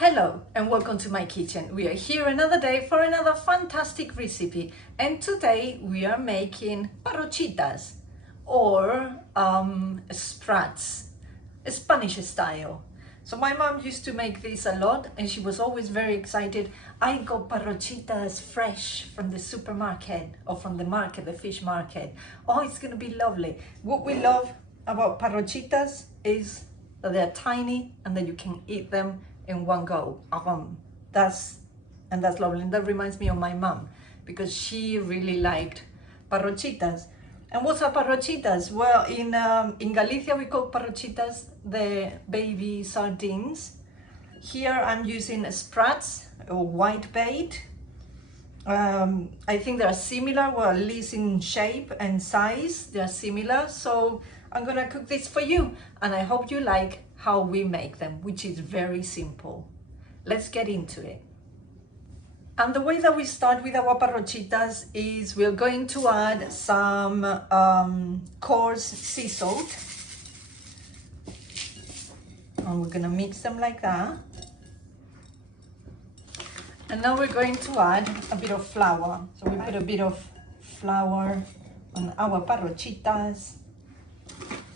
Hello and welcome to my kitchen. We are here another day for another fantastic recipe, and today we are making parrochitas or sprats, Spanish style. So my mom used to make this a lot and she was always very excited. I got parrochitas fresh from the supermarket or from the market, the fish market. Oh, it's gonna be lovely. What we love about parrochitas is that they're tiny and that you can eat them in one go. That's lovely. And that reminds me of my mom because she really liked parrochitas. And what's a parrochitas? Well, in Galicia we call parrochitas the baby sardines. Here I'm using sprats or whitebait. I think they're similar, well, at least in shape and size, they're similar. So I'm gonna cook this for you and I hope you like how we make them, which is very simple. Let's get into it. And the way that we start with our parrochitas is we're going to add some coarse sea salt. And we're gonna mix them like that. And now we're going to add a bit of flour. So we put a bit of flour on our parrochitas,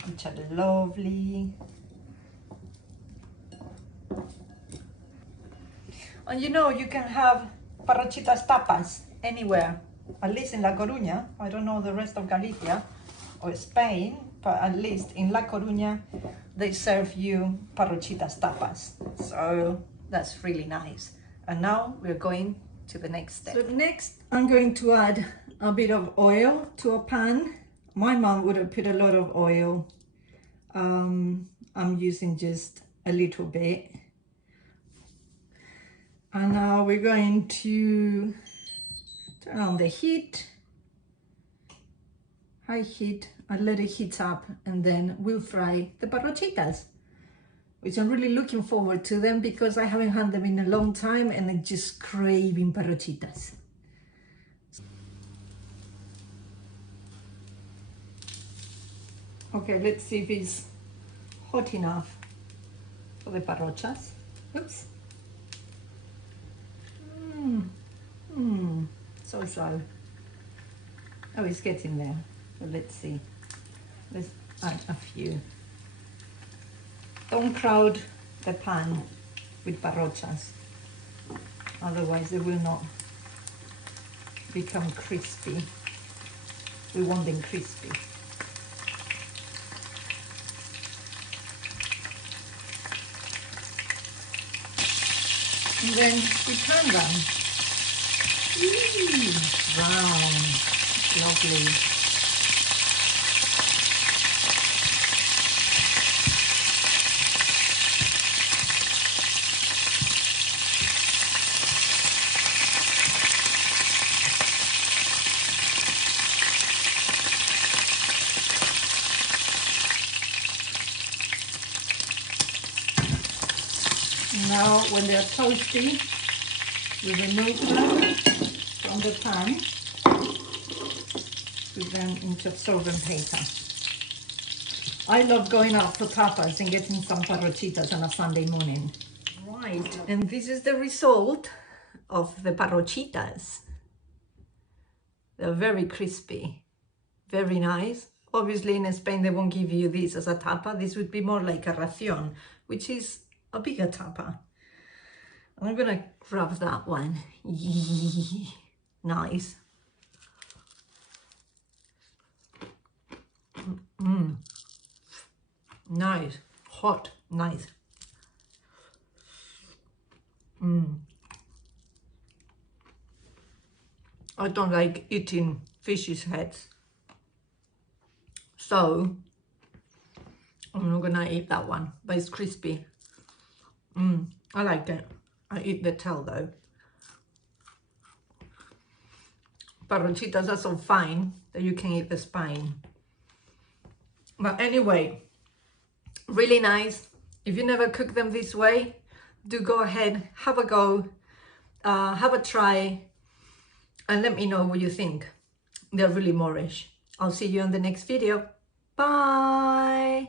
which are lovely. And you know, you can have parrochitas tapas anywhere, at least in La Coruña. I don't know the rest of Galicia or Spain, but at least in La Coruña, they serve you parrochitas tapas. So that's really nice. And now we're going to the next step. So next, I'm going to add a bit of oil to a pan. My mom would have put a lot of oil. I'm using just a little bit. And now we're going to turn on the heat, high heat, and let it heat up, and then we'll fry the parrochitas, which I'm really looking forward to them because I haven't had them in a long time and I'm just craving parrochitas. Okay, let's see if it's hot enough for the parrochas. Oops. So. Oh, it's getting there. So let's see. Let's add a few. Don't crowd the pan with parrochas, otherwise they will not become crispy. We want them crispy. And then we turn them. Brown, lovely. Now, when they are toasty, we remove them from the pan, put them into absorbent paper. I love going out for tapas and getting some parrochitas on a Sunday morning. Right, and this is the result of the parrochitas. They're very crispy, very nice. Obviously in Spain they won't give you this as a tapa. This would be more like a ración, which is a bigger tapa. I'm gonna grab that one. Nice. Nice, hot, nice. I don't like eating fish's heads, so I'm not gonna eat that one, but it's crispy. I like it. I eat the tail though. Parrochitas are so fine that you can eat the spine. But anyway, really nice. If you never cook them this way, do go ahead, have a go, have a try, and let me know what you think. They're really Moorish. I'll see you on the next video. Bye.